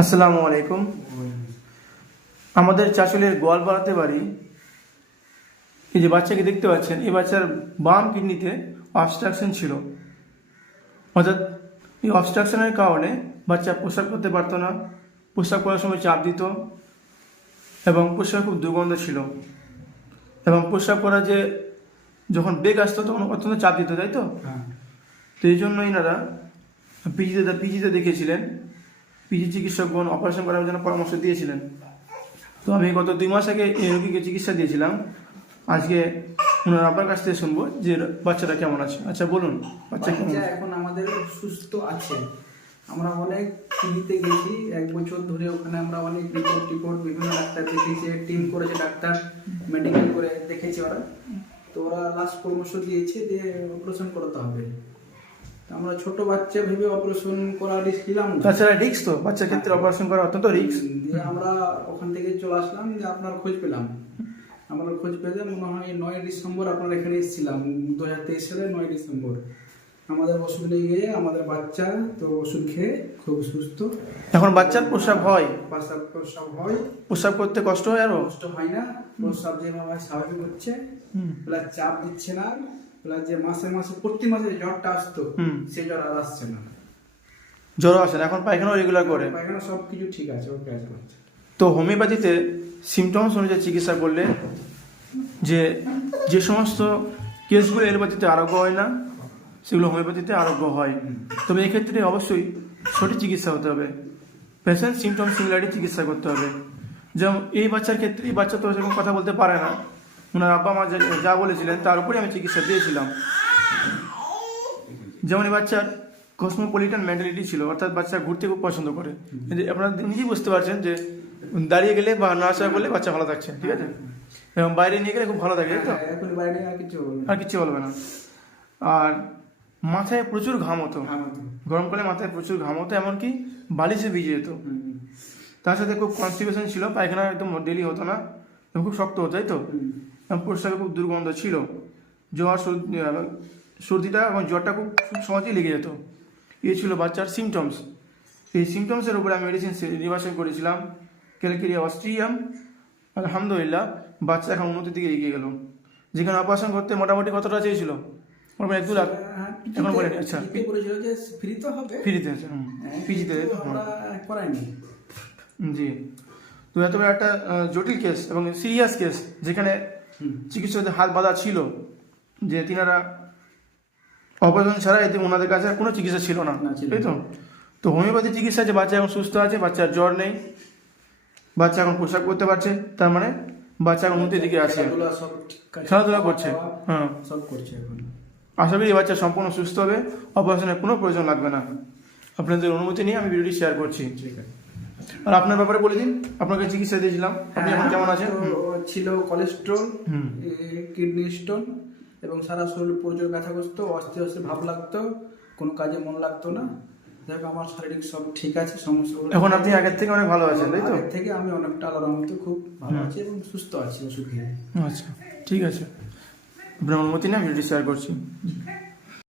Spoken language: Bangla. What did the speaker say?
আসসালামু আলাইকুম। আমাদের চাঁচলের গোয়ালপাড়াতে বাড়ি। এই যে বাচ্চাকে দেখতে পাচ্ছেন, এই বাচ্চার বাম কিডনিতে অবস্ট্রাকশন ছিল। অর্থাৎ এই অবস্ট্রাকশনের কারণে বাচ্চা প্রস্রাব করতে পারতো না, প্রস্রাব করার সময় চাপ দিত এবং প্রস্রাব খুব দুর্গন্ধ ছিল, এবং প্রস্রাব করা যে যখন বেগ আসতো তখন অত্যন্ত চাপ দিত, তাই তো? তো এই জন্য এনারা পিজিতে দেখিয়েছিলেন। পিজি চিকিৎসকগণ অপারেশন করার জন্য পরামর্শ দিয়েছিলেন। তো আমি গত 2 মাস আগে এই রোগীকে চিকিৎসা দিয়েছিলাম। আজকে ওনার আব্বার কাছ থেকে শুনবো যে বাচ্চাটা কেমন আছে। আচ্ছা বলুন, বাচ্চা এখন আমাদের সুস্থ আছে। আমরা অনেক টিভিতে গেছি, 1 বছর ধরে ওখানে আমরা অনেক রিপোর্ট বিভিন্ন ডাক্তার দেখেছি, টিম করেছে ডাক্তার, মেডিকেল করে দেখেছি ওরা। তো ওরা লাস্ট পরামর্শ দিয়েছে যে অপারেশন করতে হবে। আমরা ছোট বাচ্চা ভেবে অপারেশন করা রিস্ক নিলাম না। তাছাড়া রিস্ক তো বাচ্চার ক্ষেত্রে অপারেশন করা অত্যন্ত রিস্ক। দিয়ে আমরা ওখান থেকে চলে আসলাম, যে আপনার খোঁজ পেলাম। আমরা খোঁজ পেলে মনে হয় 9 ডিসেম্বর আপনার এখানে এসেছিলাম, 2023 সালের 9 ডিসেম্বর। আমাদের ওষুধ নিয়ে গিয়ে আমাদের বাচ্চা তো ওষুধ খেয়ে খুব সুস্থ। এখন বাচ্চার প্রস্রাব হয়? প্রস্রাব হয়। প্রস্রাব করতে কষ্ট হয়? আরো কষ্ট হয় না, প্রস্রাব যেভাবে স্বাভাবিক হচ্ছে, প্লাস চাপ দিচ্ছে না, প্লাস যে মাসে প্রতি মাসে জ্বরটা আসতো সেই জ্বর আর আসছে না। জ্বর আসে না, এখন পায়খানাও রেগুলার করে? পায়খানা সব কিছু ঠিক আছে, ওকে কাজ করছে। তো হোমিওপ্যাথিতে সিমটমস অনুযায়ী চিকিৎসা করলে যে সমস্ত কেসগুলো এলোপ্যাথিতে আরোগ্য হয় না, সেগুলো হোমিওপ্যাথিতে আরোগ্য হয়। তবে এক্ষেত্রে অবশ্যই সঠিক চিকিৎসা হতে হবে, পেশেন্ট সিমটম সিমিলারিটি চিকিৎসা করতে হবে। যেমন এই বাচ্চার ক্ষেত্রে, এই বাচ্চা তো সেরকম কথা বলতে পারে না, ওনার আব্বা মা যা বলেছিলেন তার উপরে আমি চিকিৎসা দিয়েছিলাম। যেমন এই বাচ্চার কসমোপলিটান মেন্টালিটি ছিল, অর্থাৎ বাচ্চা ঘুরতে খুব পছন্দ করে। আপনারা নিজেই বুঝতে পারছেন যে দাঁড়িয়ে গেলে বা নাড়াচাড়া করলে বাচ্চা ভালো থাকছে, ঠিক আছে, এবং বাইরে নিয়ে গেলে খুব ভালো থাকে, তাই তো? এখন বাইরে আর কিছু বলবে না। আর মাথায় প্রচুর ঘাম হতো, গরমকালে মাথায় প্রচুর ঘাম হতো, এমনকি বালিশে ভিজে যেত। তার সাথে খুব কনস্টিপেশন ছিল, পায়খানা একদম ডেলি হতো না এবং খুব শক্ত হতো, তাই তো? এবং প্রস্রাবে খুব দুর্গন্ধ ছিল। জ্বর, সর্দিটা এবং জ্বরটা খুব সহজেই লেগে যেত। এই ছিল বাচ্চার সিমটমস। এই সিমটমসের উপরে আমি মেডিসিন নির্বাচন করেছিলাম, ক্যালকেরিয়া অস্ট্রিয়াম। আলহামদুলিল্লাহ বাচ্চা এখন উন্নতির দিকে এগিয়ে গেল। যেখানে অপারেশন করতে মোটামুটি কতটা চেয়েছিল? মোটামুটি 1-2 লাখ এখন বলে। আচ্ছা, ফ্রিতে পিজিতে করাইনি। জি। তো এত বড় একটা জটিল কেস এবং সিরিয়াস কেস, যেখানে চিকিৎসকদের হাত বাঁধা ছিল, যে তিনারা অপারেশন ছাড়া এতে ওনাদের কাছে আর কোনো চিকিৎসা ছিল না, তাই তো? তো হোমিওপ্যাথি চিকিৎসা, যে বাচ্চা এখন সুস্থ আছে, বাচ্চার জ্বর নেই, বাচ্চা এখন প্রস্রাব করতে পারছে, তার মানে বাচ্চা এখন উন্নতির দিকে আছে, খেলাধুলা করছে, হ্যাঁ সব করছে এখন। আশা করি এই বাচ্চা সম্পূর্ণ সুস্থ হবে, অপারেশনের কোনো প্রয়োজন লাগবে না। আপনাদের অনুমতি নিয়ে আমি ভিডিওটি শেয়ার করছি। ঠিক আছে। আর আপনার ব্যাপারে বলে দিন, আপনাকে চিকিৎসা দিয়েছিলাম, আপনি এখন কেমন আছেন? ছিল কোলেস্ট্রল, কিডনি স্টোন এবং সারা শরীর প্রচুর ব্যথাগ্রস্ত, অস্থির ভাব লাগতো, কোনো কাজে মন লাগতো না। যাই হোক, আমার শারীরিক সব ঠিক আছে, সমস্যাগুলো এখন আপনি আগের থেকে অনেক ভালো আছেন, তাই তো? আগের থেকে আমি অনেকটা আল্লাহর খুব ভালো আছি এবং সুস্থ আছি ওষুধ খেয়ে। আচ্ছা, ঠিক আছে, আপনার অনুমতি নিয়ে আমি ভিডিওটি শেয়ার করছি।